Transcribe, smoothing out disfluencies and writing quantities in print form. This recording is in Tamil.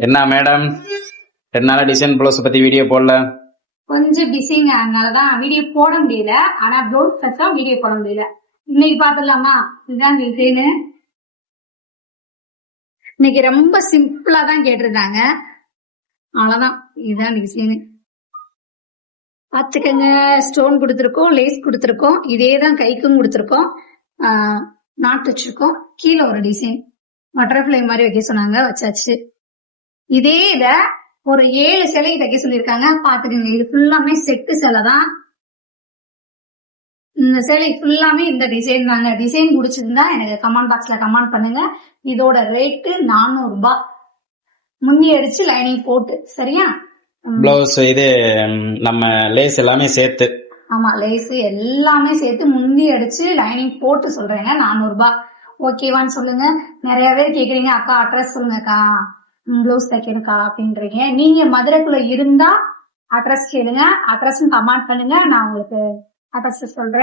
என்ன மேடம் 2 நாளா டிசைன் ப்ளவுஸ் பத்தி வீடியோ போடல? கொஞ்சம் பிஸிங்க, அதனாலதான் வீடியோ போட முடியல. ஆனா ப்ளவுஸ் தச்சா வீடியோ போட முடியல. இன்னைக்கு பாத்துடலாமா? இதுதான் டிசைனு. இன்னைக்கு ரொம்ப சிம்பிளா தான் கேட்டிருந்தாங்க, அவ்வளவுதான். இதுதான் டிசைனு பாத்துக்கங்க. ஸ்டோன் கொடுத்துருக்கோம், லேஸ் கொடுத்துருக்கோம், இதேதான் கைக்கும் கொடுத்துருக்கோம், நாட் வச்சிருக்கோம். கீழே ஒரு டிசைன் பட்டர்ஃபிளை மாதிரி வைக்க சொன்னாங்க, வச்சாச்சு. இதே இத ஒரு 7 சிலை தைக்க சொல்லியிருக்காங்க, பாத்துக்கங்க. இது ஃபுல்லாமே செட்டு சிலை தான். இந்த சிலை ஃபுல்லாமே இந்த டிசைன் தாங்க. டிசைன் பிடிச்சிருந்தா எனக்கு கமெண்ட் பாக்ஸ்ல கமெண்ட் பண்ணுங்க. இதோட ரேட்டு 400 ரூபாய், முந்தி அடிச்சு லைனிங் போட்டு. சரியா? ப்ளவுஸ் இது நம்ம லேஸ் எல்லாமே சேர்த்து. ஆமா, லேஸ் எல்லாமே சேர்த்து முந்தி அடிச்சு லைனிங் போட்டு சொல்றேங்க. 400 ரூபாய். ஓகேவான்னு சொல்லுங்க. நிறைய பேர் கேக்குறீங்க, அக்கா அட்ரஸ் சொல்லுங்கக்கா, ப்ளவுஸ் தைக்கணுக்கா அப்படின்றீங்க. நீங்க மதுரைக்குள்ள இருந்தா அட்ரஸ் கேளுங்க, அட்ரஸ் கமெண்ட் பண்ணுங்க, நான் உங்களுக்கு அட்ரஸ் சொல்றேன்.